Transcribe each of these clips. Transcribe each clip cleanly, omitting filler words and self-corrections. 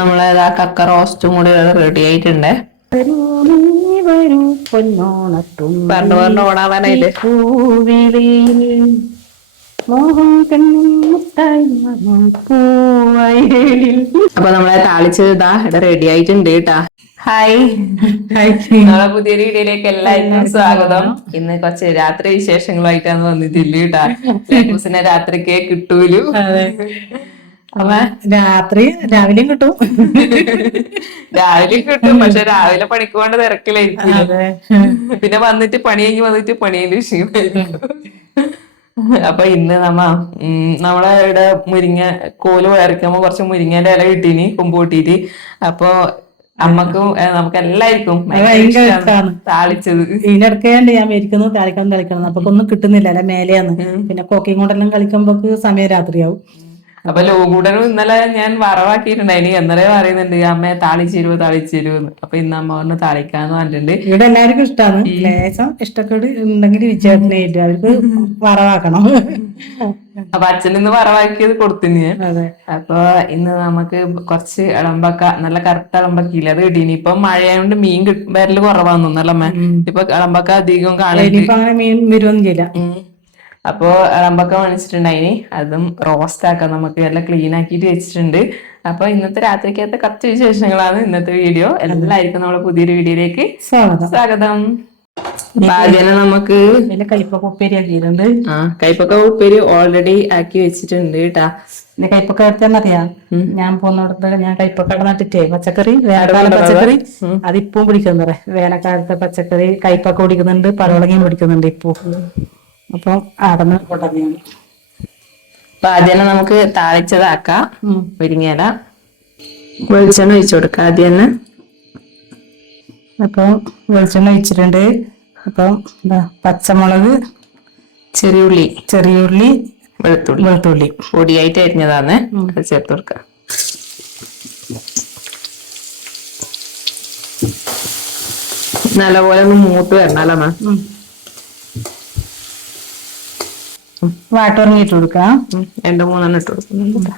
നമ്മളെ കക്ക റോസ്റ്റും കൂടി റെഡി ആയിട്ടുണ്ട്. പറഞ്ഞു പറഞ്ഞു ഓണാവാനായിട്ട് അപ്പൊ നമ്മളെ താളിച്ചത് ഇവിടെ റെഡി ആയിട്ടുണ്ട് കേട്ടാ. ഹായ്, നമ്മളെ പുതിയൊരു വീഡിയോയിലേക്ക് എല്ലാവർക്കും സ്വാഗതം. ഇന്ന് കുറച്ച് രാത്രി വിശേഷങ്ങളായിട്ടാണ് വന്നിട്ടില്ല കേട്ടാ. ലൂസിനെ രാത്രിക്ക് കിട്ടൂലു. അപ്പൊ രാവിലെയും കിട്ടും, രാവിലെയും കിട്ടും. പക്ഷെ രാവിലെ പണിക്ക് പോകേണ്ട തിരക്കിലായിരിക്കും. പിന്നെ വന്നിട്ട് പണി പണിയതിന്റെ വിഷയമായിരിക്കും. അപ്പൊ ഇന്ന് നമ്മളെ ഇവിടെ മുരിങ്ങ കോല് വരയ്ക്കുമ്പോ കുറച്ച് മുരിങ്ങേന്റെ ഇല കിട്ടീനി, കൊമ്പ് കൂട്ടിയിട്ട്. അപ്പൊ അമ്മക്കും നമുക്ക് എല്ലാവർക്കും താളിച്ചത് ഇതിനിടക്കേണ്ട് ഞാൻ മേടിക്കുന്നു താളിക്കണം. അപ്പൊ ഒന്നും കിട്ടുന്നില്ല, അല്ല മേലെയാന്ന്. പിന്നെ കോക്കയും കൊണ്ടെല്ലാം കളിക്കുമ്പോ സമയം രാത്രിയാവും. അപ്പൊ ലോകൂടനും ഇന്നലെ ഞാൻ വറവാക്കിയിട്ടുണ്ടായിനി. ഇന്നലെ പറയുന്നുണ്ട് അമ്മയെ താളിച്ചേരുവെന്ന്. അപ്പൊ ഇന്ന് അമ്മ പറഞ്ഞ് താളിക്കാന്ന് പറഞ്ഞിട്ടുണ്ട്. ഇവിടെ എല്ലാവർക്കും ഇഷ്ടമാണ്. ലേശം ഇഷ്ടക്കേട് ഉണ്ടെങ്കിൽ വിജയത്തിനായിട്ട് അവർക്ക് വറവാക്കണം. അപ്പൊ അച്ഛൻ ഇന്ന് വറവാക്കിയത് കൊടുത്തിന്. അപ്പൊ ഇന്ന് നമുക്ക് കുറച്ച് ഇളമ്പക്ക, നല്ല കറുത്ത ഇളമ്പക്കില്ല, അത് കിട്ടീനി. ഇപ്പൊ മഴയായോണ്ട് മീൻ വരല് കുറവാന്ന് തോന്നല്ലേ അമ്മ. ഇപ്പൊ ഇളമ്പക്ക അധികം അങ്ങനെ മീൻ വരുവൊന്നുമില്ല. അപ്പൊ ഇളമ്പക്ക മേടിച്ചിട്ടുണ്ടായിനി. അതും റോസ്റ്റ് ആക്കാം നമുക്ക്. എല്ലാം ക്ലീൻ ആക്കിയിട്ട് വെച്ചിട്ടുണ്ട്. അപ്പൊ ഇന്നത്തെ രാത്രിക്കകത്തെ കുറച്ച് വിശേഷങ്ങളാണ് ഇന്നത്തെ വീഡിയോ. എല്ലാവർക്കും നമ്മളെ പുതിയൊരു വീഡിയോയിലേക്ക് സ്വാഗതം. ആദ്യം നമുക്ക് കൈപ്പൊക്കെ ഉപ്പേരി ആക്കിയിട്ടുണ്ട്. കൈപ്പൊക്കെ ഉപ്പേരി ഓൾറെഡി ആക്കി വെച്ചിട്ടുണ്ട് കേട്ടാ. പിന്നെ കൈപ്പൊക്ക എടുത്താന്നറിയാം, ഞാൻ പോകുന്നിടത്ത് ഞാൻ കൈപ്പൊക്ക നട്ടിട്ടേ പച്ചക്കറി, വേനൽക്കാല പച്ചക്കറി അതിപ്പവും പിടിക്കുന്നത്. വേനൽക്കാലത്തെ പച്ചക്കറി കൈപ്പൊക്കെ പിടിക്കുന്നുണ്ട്, പടവളങ്ങയും പിടിക്കുന്നുണ്ട് ഇപ്പൊ. അപ്പൊ അടന്ന് കൊണ്ടുവന്നെയാണ്. അപ്പൊ ആദ്യം നമുക്ക് താളിച്ചതാക്കാം. മുരിങ്ങയില വെളിച്ചെണ്ണ ഒഴിച്ചു കൊടുക്കാം ആദ്യം. അപ്പൊ വെളിച്ചെണ്ണ ഒഴിച്ചിട്ടുണ്ട്. അപ്പൊ പച്ചമുളക്, ചെറിയുള്ളി, വെളുത്തുള്ളി പൊടിയായിട്ട് അരിഞ്ഞതാണ്, അത് ചേർത്ത് കൊടുക്കാം. നല്ലപോലെ ഒന്ന് മൂത്ത് വരണല്ലോ. വാട്ടുറങ്ങിട്ട് കൊടുക്കാം. 2-3 ഇട്ട് കൊടുക്കുന്നുണ്ട്.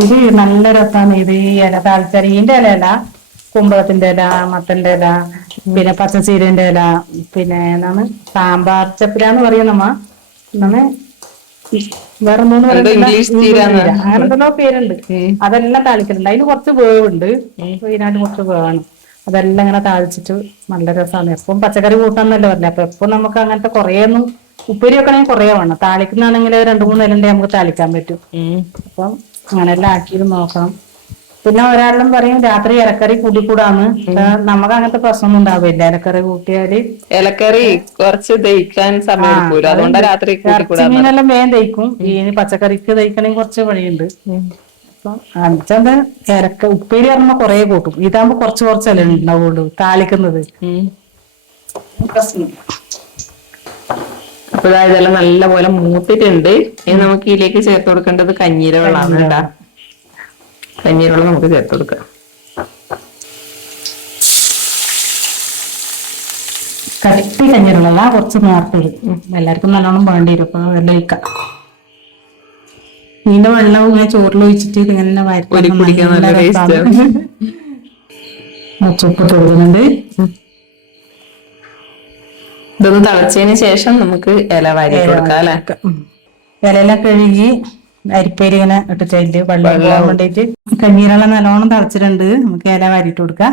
ഇത് നല്ല രസമാണ്. ഇത് ഈ ഇല താളിച്ചാൽ ഇതിന്റെ ഇലയല്ല, കുമ്പളത്തിന്റെ ഇല, മത്തന്റെ ഇല, പിന്നെ പച്ചച്ചീരന്റെ ഇല, പിന്നെ എന്താണ് സാമ്പാർ ചപ്പിലാന്ന് പറയും നമ്മ വേറെ അങ്ങനെന്തോ പേരുണ്ട്. അതെല്ലാം താളിക്കലുണ്ട്. അതിന് കുറച്ച് വേവുണ്ട്, ഇതിനായിട്ട് കുറച്ച് വേവാണ്. അതെല്ലാം ഇങ്ങനെ താളിച്ചിട്ട് നല്ല രസമാണ്. എപ്പം പച്ചക്കറി കൂട്ടാന്നല്ലേ പറഞ്ഞത്. അപ്പൊ എപ്പം നമുക്ക് അങ്ങനത്തെ കുറേയൊന്നും ഉപ്പേരി വെക്കണമെങ്കിൽ കുറേ വേണം. താളിക്കുന്നാണെങ്കിൽ 2-3 ഇലണ്ടേ നമുക്ക് താളിക്കാൻ പറ്റും. അപ്പം അങ്ങനെല്ലാം ആക്കിയത് നോക്കണം. പിന്നെ ഒരാളും പറയും രാത്രി ഇലക്കറി കൂടിക്കൂടാന്ന്. നമുക്ക് അങ്ങനത്തെ പ്രശ്നമൊന്നും ഉണ്ടാവില്ല. ഇലക്കറി കൂട്ടിയാല് ഇലക്കറി കുറച്ച് ദഹിക്കാൻ സമയം എടുക്കൂല, അതുകൊണ്ടാണ് രാത്രി മീനെല്ലാം വേഗം ദഹിക്കും. ഇനി പച്ചക്കറിക്ക് ദഹിക്കണമെങ്കിൽ കുറച്ച് പണിയുണ്ട്. അപ്പൊ ഉപ്പേരി പറയുമ്പോ കൊറേ കൂട്ടും. ഇതാകുമ്പോ കുറച്ചല്ലേ ഉണ്ടാവുള്ളൂ താളിക്കുന്നത്. അപ്പൊ ഇതെല്ലാം നല്ലപോലെ മൂത്തിട്ടുണ്ട്. ഇനി നമുക്ക് ഇതിലേക്ക് ചേർത്ത് കൊടുക്കേണ്ടത് കഞ്ഞീരവെള്ളമാണ് കേട്ടാ. കഞ്ഞീരവെള്ളം നമുക്ക് ചേർത്ത് കൊടുക്കാം. കട്ടി കഞ്ഞീരവെള്ള കുറച്ച് നേർത്ത് എല്ലാവർക്കും നല്ലോണം വേണ്ടി വരും. അപ്പൊ വെള്ളം ഒഴിക്കാം. ഇതിന്റെ വെള്ളം ഇങ്ങനെ ചോറിലൊഴിച്ചിട്ട് ഇതിങ്ങനെ മുച്ചുപ്പ് തോന്നുന്നുണ്ട്. ഇതൊന്ന് തിളച്ചതിന് ശേഷം നമുക്ക് ഇല വാരി കൊടുക്കാം അല്ലെ. ഇലയെല്ലാം കഴുകി അരിപ്പേരി ഇങ്ങനെ ഇട്ടിട്ട് വെള്ളം പോകാൻ വേണ്ടിട്ട് കഞ്ഞീരെല്ലാം നല്ലോണം തിളച്ചിട്ടുണ്ട്. നമുക്ക് ഇല വാരിട്ട് കൊടുക്കാം.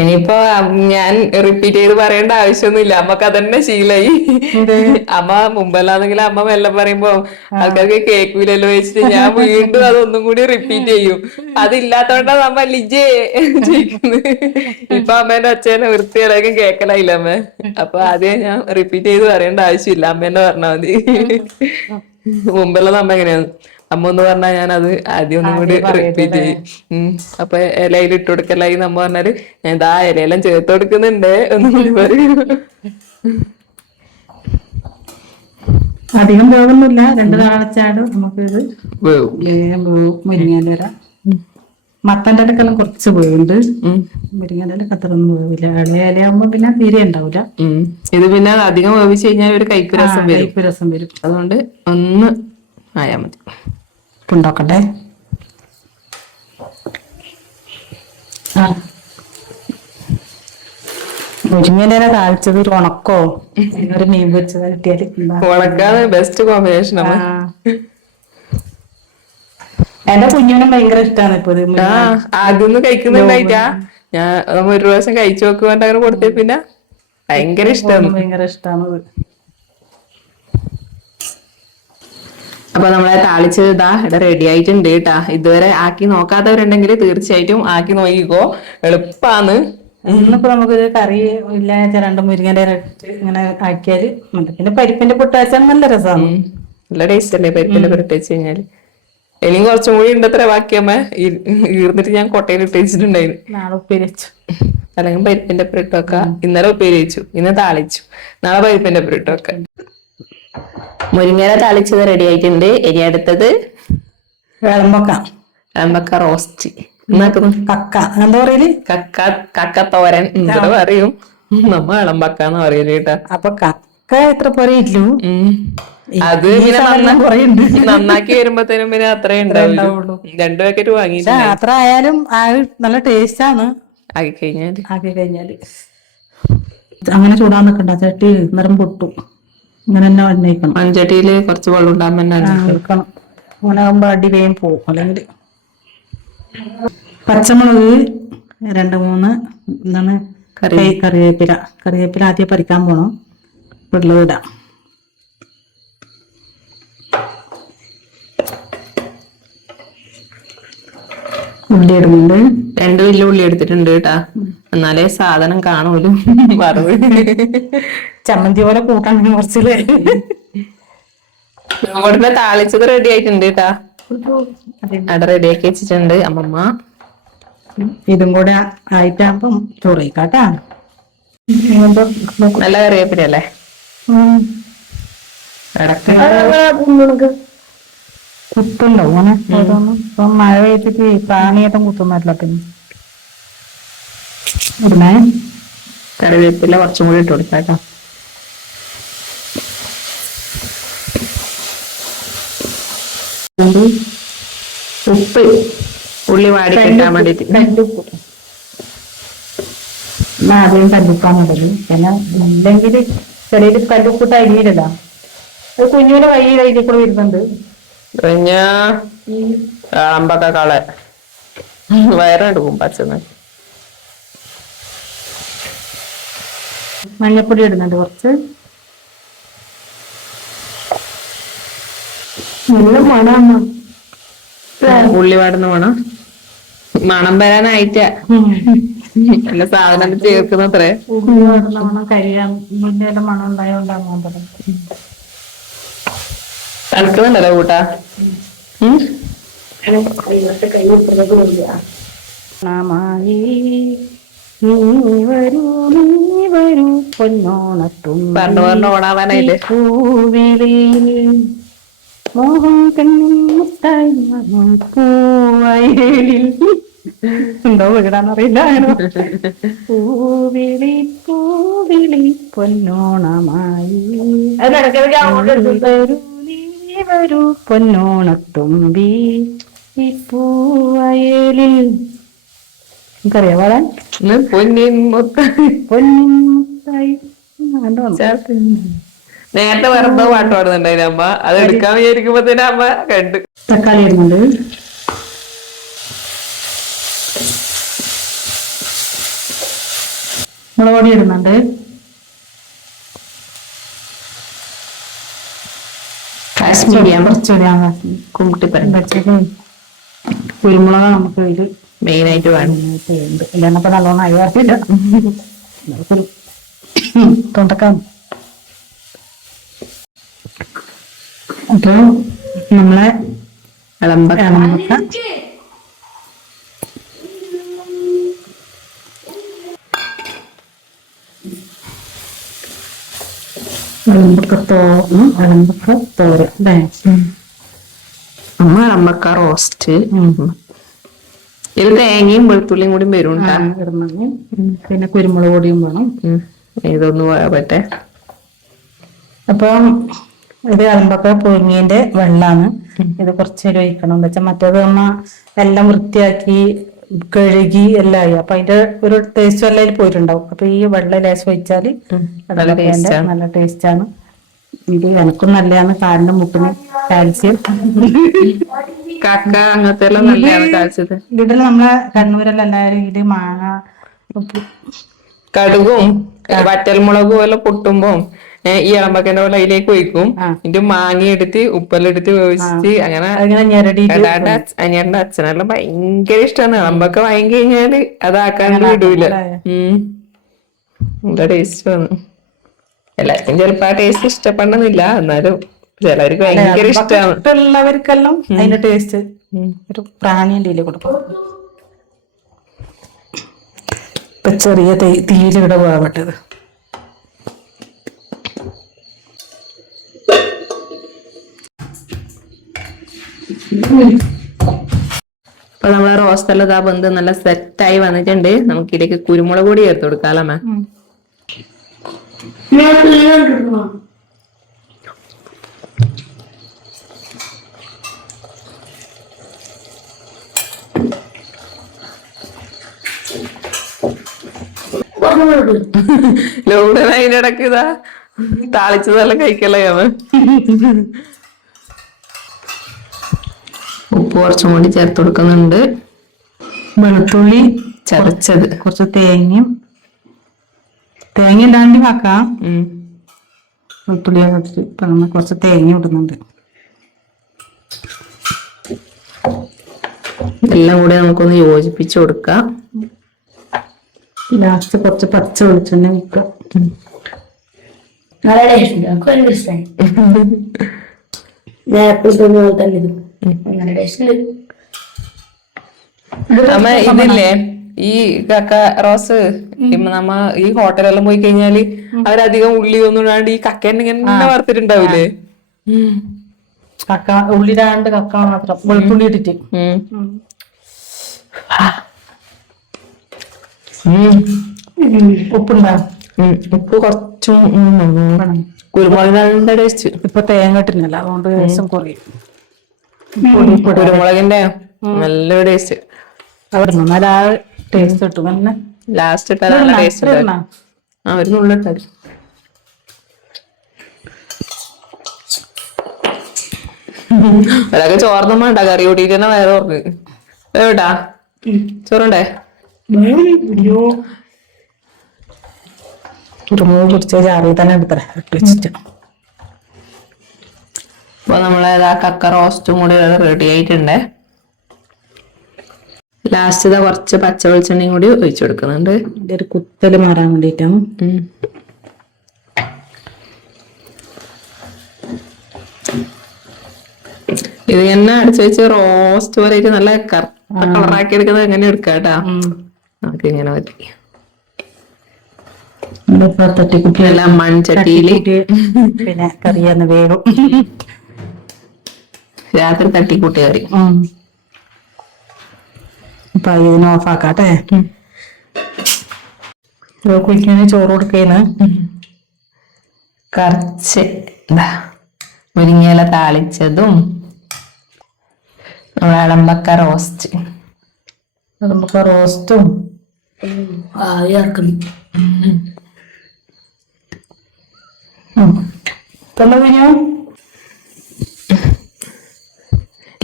ഇനിയിപ്പോ ഞാൻ റിപ്പീറ്റ് ചെയ്ത് പറയേണ്ട ആവശ്യമൊന്നുമില്ല, അമ്മക്ക് അതന്നെ ശീലായി. അമ്മ മുമ്പല്ലാന്നെങ്കിൽ അമ്മ മെല്ലെ പറയുമ്പോ ആൾക്കാർക്ക് കേൾക്കൂലല്ലോ വെച്ചിട്ട് ഞാൻ വീണ്ടും അതൊന്നും കൂടി റിപ്പീറ്റ് ചെയ്യും. അതില്ലാത്തോണ്ടാണ് അമ്മ ലിജേ ചെയ്യുന്നത്. ഇപ്പൊ അമ്മേന്റെ ഒച്ചേനെ വൃത്തിയിളക്കും കേൾക്കലായില്ല അമ്മ. അപ്പൊ ആദ്യം ഞാൻ റിപ്പീറ്റ് ചെയ്ത് പറയേണ്ട ആവശ്യമില്ല, അമ്മേനെ പറഞ്ഞാൽ മതി. മുമ്പെല്ലാം അമ്മ എങ്ങനെയാന്ന്, അമ്മ ഒന്ന് പറഞ്ഞാൽ ഞാൻ അത് ആദ്യം ഒന്നും കൂടി റിപ്പീറ്റ് ചെയ്യും. അപ്പൊ ഇലയിൽ ഇട്ട് കൊടുക്കലായി നമ്മ പറഞ്ഞാല് ഞാൻ ഇതാ ഇലയെല്ലാം ചേർത്ത് കൊടുക്കുന്നുണ്ട് ഒന്നും കൂടി പറയും. അധികം വേവൊന്നുമില്ല, 2 താളച്ചാടും നമുക്ക് ഇത് മുരിങ്ങയില മത്തന്റെ ഇലക്കെല്ലാം കുറച്ച് വേവുണ്ട്. മുരിങ്ങന്റെ ഇലക്ക് അത്രയൊന്നും വേവില്ല. ഇലയാകുമ്പോ പിന്നെ തീരെ ഉണ്ടാവില്ല. ഇത് പിന്നെ അധികം വേവിച്ച് കഴിഞ്ഞാൽ ഒരു കയ്പ്പ് രസം വരും. കയ്പ്പ് രസം വരും. അതുകൊണ്ട് ഒന്ന് ആയാ മതി. ഉണ്ടാക്കട്ടെ. മുരിങ്ങന്റെ ഇല താളിച്ചത് ഒരു ഉണക്കോ ഒരു മീൻ പൊരിച്ചത് കിട്ടിയാല് ഉണക്കാണ് ബെസ്റ്റ് കോമ്പിനേഷൻ ആണ്. എന്റെ കുഞ്ഞിനും ഭയങ്കര ഇഷ്ടമാണ് ഇപ്പൊ ഇത്. ആദ്യമൊന്നും കഴിക്കുന്നുണ്ടായിട്ടാ. ഞാൻ ഒരു പ്രാവശ്യം കഴിച്ചു നോക്കുവാണ്ട് അങ്ങനെ കൊടുത്തേ പിന്നെ ഭയങ്കര ഇഷ്ടമാണ്. ഭയങ്കര ഇഷ്ടമാണ്. അപ്പൊ നമ്മളെ താളിച്ചത് ഇതാ ഇവിടെ റെഡി ആയിട്ടുണ്ട് കേട്ടാ. ഇതുവരെ ആക്കി നോക്കാത്തവരുണ്ടെങ്കിൽ തീർച്ചയായിട്ടും ആക്കി നോക്കിക്കോ, എളുപ്പാണ്. ഇന്നിപ്പോ നമുക്കൊരു കറി ഇല്ല 2 മുരിങ്ങന്റെ ഇല ഇട്ട് ഇങ്ങനെ ആക്കിയാല് മതി. പിന്നെ പരിപ്പിന്റെ പൊട്ടാച്ചാൽ നല്ല രസമാണ്. നല്ല ടേസ്റ്റ് അല്ലേ പരിപ്പിന്റെ പുരട്ട് വെച്ച് കഴിഞ്ഞാല്. ഇനിയും കുറച്ചും കൂടി ഉണ്ടത്ര ബാക്കിയമ്മ ഈർന്നിട്ട് ഞാൻ കൊട്ടയിൽ ഇട്ട് വെച്ചിട്ടുണ്ടായിരുന്നു. നാളെ ഉപ്പേരി വെച്ചു. അല്ലെങ്കിൽ പരിപ്പിന്റെ പുരട്ട് വെക്കാം. ഇന്നലെ ഉപ്പേരി വെച്ചു, ഇന്ന് താളിച്ചു, നാളെ പരിപ്പിന്റെ പുരട്ട് വെക്കാം. മുരിങ്ങയില താളിച്ചത് റെഡി ആയിട്ടുണ്ട്. ഇനി അടുത്തത് ഇളമ്പക്ക റോസ്റ്റ്. കക്ക എന്താ പറയല്? കക്കത്തോരൻ ഇവിടെ പറയും, നമ്മ ഇളമ്പക്കാന്ന് പറയല് കേട്ടാ. അപ്പൊ കക്ക എത്ര പോരയില്ലു. അത് പിന്നെ നന്നാക്കി വരുമ്പോഴത്തേനും പിന്നെ അത്രേ ഉണ്ടാവുള്ളൂ. 2 പാക്കറ്റ് വാങ്ങിയിട്ട് അത്ര ആയാലും നല്ല ടേസ്റ്റ് ആണ്. ആക്കി കഴിഞ്ഞാല് അങ്ങനെ ചൂടാൻ നിക്കണ്ട, ചട്ടി നിറം പൊട്ടും. ഇങ്ങനെ തന്നെ വന്നേക്കണം. മൺചട്ടിയില് കുറച്ച് വെള്ളം ഉണ്ടാകുമ്പോ എടുക്കണം. അങ്ങനെ ആകുമ്പോ അടി വേഗം പോകും. അല്ലെങ്കിൽ പച്ചമുളക് 2-3 എന്താണ് കറിവേപ്പില ആദ്യം പറിക്കാൻ പോണം. വെള്ളം ഇടാം. ഉള്ളി ഇടുന്നുണ്ട്. 2 വലിയ ഉള്ളി എടുത്തിട്ടുണ്ട് കേട്ടാ. എന്നാലേ സാധനം കാണൂലും. വറവ് ചമ്മന്തി പോലെ കൂട്ടാൻ കുറച്ചില്ലേ. ഇവിടുത്തെ താളിച്ചത് റെഡി ആയിട്ടുണ്ട് കേട്ടാ. അവിടെ റെഡിയാക്കി വെച്ചിട്ടുണ്ട് അമ്മമ്മ. ഇതും കൂടെ ആയിട്ടാകുമ്പം ചോറ് കഴിക്കാട്ടാ. നല്ല കറിവേപ്പില അല്ലേ? കുത്തുണ്ടോ അങ്ങനെ ഓരോന്നും? ഇപ്പൊ മഴ പെയ്തിട്ട് പ്രാണിയേട്ടം കുത്തുന്നല്ല. പിന്നെ കറിവേപ്പില കുറച്ചും കൂടി ഇട്ട് കൊടുക്കാട്ടോ. ഉപ്പ് ഉള്ളി വാടി കിട്ടാൻ വേണ്ടിട്ട് ആദ്യം കല്ലുപ്പാൻ മതി. പിന്നെ ഇല്ലെങ്കിൽ ചെറിയൊരു കല്ലുപ്പിട്ട് അരിയിലല്ല. കുഞ്ഞിന്റെ കയ്യിൽ കൂടെ വരുന്നുണ്ട്. അമ്പക്കളെ വയറെടുക്കും പച്ചന്ന്. മഞ്ഞപ്പൊടി ഇടുന്നുണ്ട് കുറച്ച്. നല്ല മണം. ഉള്ളി വാടുന്ന മണം വരാനായിട്ടാ നല്ല സാധനം ചേർക്കുന്നത്രേ. ഉള്ളി വാടുന്ന മണം കരിയാന്റെ മണം ഉണ്ടായോണ്ടാകും. തണുക്കുന്നുണ്ടല്ലോ കൂട്ടാ. പറഞ്ഞു ഓണാവാനായിട്ട് മോഹം കണ്ണുമുട്ടായി പൂവയലിൽ ഉണ്ടോ വീടാന്നറിയില്ല. പൂവിളി പൂവിളി പൊന്നോണമായി വരൂ പൊന്നോണത്തുമ്പി ഈ പൂവയലിൽ. എനിക്കറിയാ പാടാൻ. പൊന്നിൻ മുത്തായി നേരത്തെ വേറെന്തോ പാട്ട് പാടുന്നുണ്ടായിരുന്നു അമ്മ. അത് എടുക്കാൻ വിചാരിക്കുമ്പോ തന്നെ അമ്മ കണ്ടു. തക്കാളി ഇടുന്നുണ്ട്. മുളക് പൊടി ഇടുന്നുണ്ട്. കുരുമുളക് നമുക്ക് ഇത് മെയിനായിട്ട് വേണം. ഇല്ലെന്നപ്പോ നല്ലോണം അയവാക്കില്ല. തൊണ്ടക്കാൻ അപ്പൊ നമ്മളെ ഇളമ്പക്ക തോരൻ. അമ്മ ഇളമ്പക്ക റോസ്റ്റ്. ഇത് തേങ്ങയും വെളുത്തുള്ളിയും കൂടി വരും ട്ടാ. ഇടുന്നത്. പിന്നെ കുരുമുളക് പൊടിയും വേണം. ഇതൊന്ന് പറ്റേ. അപ്പം ഇത് അലമ്പൊക്കെ പുഴുങ്ങിന്റെ വെള്ളാണ്. ഇത് കുറച്ചേരം ഒഴിക്കണം. എന്താ വെച്ചാൽ മറ്റേത് നമ്മ എല്ലാം വൃത്തിയാക്കി കഴുകി എല്ലാം ആയി. അപ്പൊ അതിന്റെ ഒരു ടേസ്റ്റ് എല്ലാം പോയിട്ടുണ്ടാവും. അപ്പൊ ഈ വെള്ളം ലേശം ഒഴിച്ചാല് നല്ല ടേസ്റ്റ് ആണ്. ഇത് എനക്കും നല്ലതാണ്. കാലിന്റെ മുട്ടിന് കാൽസ്യം. കക്ക അങ്ങനത്തെ എല്ലാം നല്ലതാണ് കാൽസ്യത്തെ. ഇതിൽ നമ്മളെ കണ്ണൂരെല്ലാം എല്ലാവരും ഇത് മാങ്ങ കടുകും വറ്റൽമുളകും എല്ലാം പൊട്ടുമ്പോ ഈ ഇളമ്പക്കന്റെ പോലെ അതിലേക്ക് ഒഴിക്കും. എന്നിട്ട് മാങ്ങ എടുത്ത് ഉപ്പെല്ലാം എടുത്ത് വേവിച്ചിട്ട് അങ്ങനെ അനിയന്റെ അച്ഛനെല്ലാം ഭയങ്കര ഇഷ്ടമാണ്. ഇളമ്പക്ക വാങ്ങി കഴിഞ്ഞാല് അതാക്കാണ്ട് വിടൂല. നല്ല ടേസ്റ്റ് വന്നു. എല്ലാവർക്കും ചിലപ്പോ ആ ടേസ്റ്റ് ഇഷ്ടപ്പെടണമെന്നില്ല, എന്നാലും ചിലവർക്ക് ഭയങ്കര ഇഷ്ടമാണ്. ഇഷ്ടമുള്ളവർക്കെല്ലാം അതിന്റെ ടേസ്റ്റ് ഒരു പ്രാണിന്റെ കൊടുക്കും. ഇപ്പൊ ചെറിയ തീരിവിടെ വേവട്ടത്. അപ്പൊ നമ്മളെ റോസ്റ്റ് എല്ലാം ഇതാ ബന്ധം നല്ല സെറ്റായി വന്നിട്ടുണ്ട്. നമുക്ക് ഇതിലേക്ക് കുരുമുളക് പൊടി ചേർത്ത് കൊടുക്കാമേ. ലൂഡൻ അതിന്റെ ഇടക്ക് ഇതാ താളിച്ചതെല്ലാം കഴിക്കല്ലേ. ഉപ്പ് കുറച്ചും കൂടി ചേർത്ത് കൊടുക്കുന്നുണ്ട്. വെളുത്തുള്ളി ചതച്ചത്, കുറച്ച് തേങ്ങ ഇടാണ്ട് ആക്കാം. വെളുത്തുള്ളി കുറച്ച് തേങ്ങ ഇടുന്നുണ്ട്. എല്ലാം കൂടെ നമുക്കൊന്ന് യോജിപ്പിച്ചു കൊടുക്കാം. ലാസ്റ്റ് കുറച്ച് പച്ച വെളിച്ചെണ്ണ വെക്കാം. നമ്മ ഇതില്ലേ ഈ കക്ക റോസ് നമ്മ ഈ ഹോട്ടലെല്ലാം പോയി കഴിഞ്ഞാല് അവരധികം ഉള്ളി ഒന്നും ഇടാണ്ട് ഈ കക്കേന്റെ ഇങ്ങനെ വറുത്തിട്ടുണ്ടാവില്ലേ. കക്ക ഉള്ളിടാണ്ട് കക്ക മാത്രം വെളുത്തുള്ളി ഇട്ടിട്ട് ഉപ്പുണ്ടാവും. ഉപ്പ് കുറച്ചും കുരുമുളകിന്റെ ടേസ്റ്റ് ഇപ്പൊ തേങ്ങ ഇട്ടില്ല, അതുകൊണ്ട് രസം കുറയും. കുരുമുളകിന്റെ നല്ലൊരു ടേസ്റ്റ് അവിടെ നിന്നാൽ ആ ടേസ്റ്റ് കിട്ടും. പിന്നെ ലാസ്റ്റ് ഇട്ടാൽ നല്ല ടേസ്റ്റ് ഒരു നുള്ളിട്ടാ. ഒരാൾക്ക് ചോർന്നും വേണ്ട, കറി കൂട്ടിട്ട് തന്നെ വയറ് തുറന്ന്. എവിടാ ചോറുണ്ടേ? കുരുമുളക് പിടിച്ച ചാറിൽ തന്നെ എടുത്തേ ഇട്ട് വെച്ചിട്ട്. അപ്പൊ നമ്മളെ കക്ക റോസ്റ്റും കൂടി റെഡി ആയിട്ടുണ്ടേ. ലാസ്റ്റ് ഇതാ കുറച്ച് പച്ച വെളിച്ചെണ്ണയും കൂടി ഒഴിച്ചു കൊടുക്കുന്നുണ്ട്. ഇതിന്റെ ഒരു കുത്തല് മാറാൻ വേണ്ടിട്ടാണ്. ഇത് തന്നെ അടിച്ചു വെച്ച് റോസ്റ്റ് പോലെ നല്ല കളറാക്കി എടുക്കുന്നത് എങ്ങനെ എടുക്കാം കേട്ടാ. നമുക്ക് ഇങ്ങനെ പറ്റി തട്ടിക്കുട്ടിയെല്ലാം മൺചട്ടിയില് പിന്നെ കറിയാന്ന് വേഗം രാത്രി തട്ടിക്കൂട്ടി കറി. അപ്പൊ ഇതിന് ഓഫാക്കാട്ടെ. കുഴിക്കാന് ചോറ് കൊടുക്കേന്ന് കുറച്ച് മുരിങ്ങയില താളിച്ചതും നമ്മളെ അളമ്പക്ക റോസ്റ്റും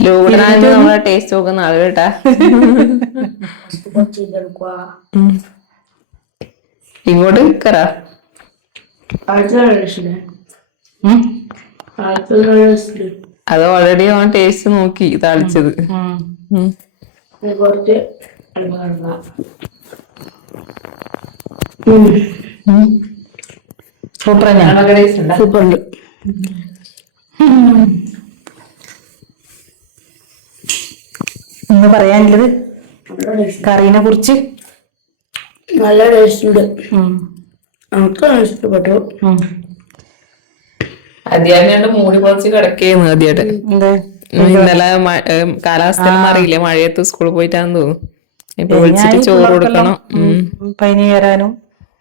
ലൂഡനായിരുന്നു നമ്മളെ ടേസ്റ്റ് നോക്കുന്ന ആള് കേട്ടാ. ഇങ്ങോട്ട് നിക്കറാ. അത് ഓൾറെഡി അവൻ ടേസ്റ്റ് നോക്കി താളിച്ചത്. സൂപ്പറുണ്ട്. എന്താ പറയാനുള്ളത് കറീനെ കുറിച്ച്? നല്ല ടേസ്റ്റ് ഉണ്ട്. നമുക്ക് ഇഷ്ടപ്പെട്ടു. ആദ്യം മൂടി പൊളിച്ച് കിടക്കുന്നു. ആദ്യമായിട്ട് ഇന്നലെ കാലാവസ്ഥ മാറിയില്ലേ, മഴയത്ത് സ്കൂളിൽ പോയിട്ടാന്ന് തോന്നുന്നു. ഇപ്പൊ വിളിച്ചിട്ട് ചോറ് കൊടുക്കണം. പനി വരാനും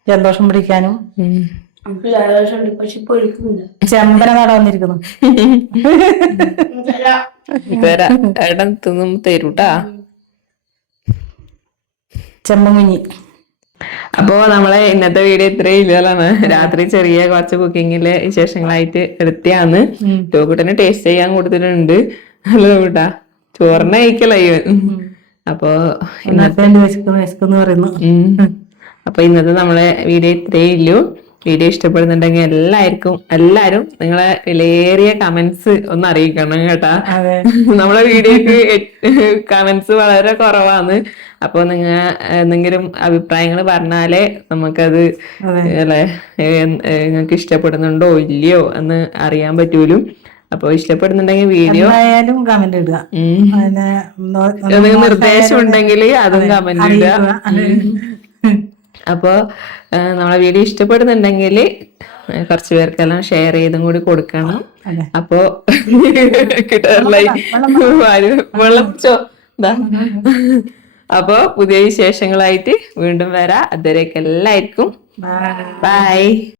ജലദോഷം പിടിക്കാനും. നമുക്ക് ജലദോഷമുണ്ട് പക്ഷെ ഇപ്പൊ ഒഴിക്കുന്നില്ല. ചെമ്പന നട വന്നിരിക്കുന്നു. തരാ ഏട്ടൻ തിന്നും തരൂട്ടാ. ചെമ്പകുഞ്ഞി. അപ്പോ നമ്മളെ ഇന്നത്തെ വീഡിയോ ഇത്രയും ഇല്ലാലാണ്. രാത്രി ചെറിയ കുറച്ച് കുക്കിങ്ങിലെ വിശേഷങ്ങളായിട്ട് എടുത്തിയാന്ന്. ടോക്കുട്ടനെ ടേസ്റ്റ് ചെയ്യാൻ കൊടുത്തിട്ടുണ്ട്. ഹലോ ടോക്കുട്ടാ, ചോറിനെ കഴിക്കല അപ്പൊ പറയുന്നു. അപ്പൊ ഇന്നത്തെ നമ്മളെ വീഡിയോ ഇത്രയേ ഉള്ളൂ. വീഡിയോ ഇഷ്ടപ്പെടുന്നുണ്ടെങ്കിൽ എല്ലാരും നിങ്ങളെ വിലയേറിയ കമന്റ്സ് ഒന്ന് അറിയിക്കണം കേട്ടാ. നമ്മളെ വീഡിയോക്ക് കമന്റ്സ് വളരെ കുറവാണ്. അപ്പൊ എന്തെങ്കിലും അഭിപ്രായങ്ങൾ പറഞ്ഞാലേ നമുക്കത് അല്ലെ നിങ്ങൾക്ക് ഇഷ്ടപ്പെടുന്നുണ്ടോ ഇല്ലയോ എന്ന് അറിയാൻ പറ്റൂലും. അപ്പൊ ഇഷ്ടപ്പെടുന്നുണ്ടെങ്കിൽ വീഡിയോ കമന്റ് ഇടുക. നിർദ്ദേശം ഉണ്ടെങ്കിൽ അതും കമന്റ് ഇടുക. അപ്പോ നമ്മളെ വീഡിയോ ഇഷ്ടപ്പെടുന്നുണ്ടെങ്കിൽ കുറച്ചു പേർക്കെല്ലാം ഷെയർ ചെയ്തും കൂടി കൊടുക്കണം. അപ്പോ വെള്ളച്ചോ അപ്പോ പുതിയ വിശേഷങ്ങളായിട്ട് വീണ്ടും വരാം. അതുവരേക്ക് എല്ലാവർക്കും ബൈ.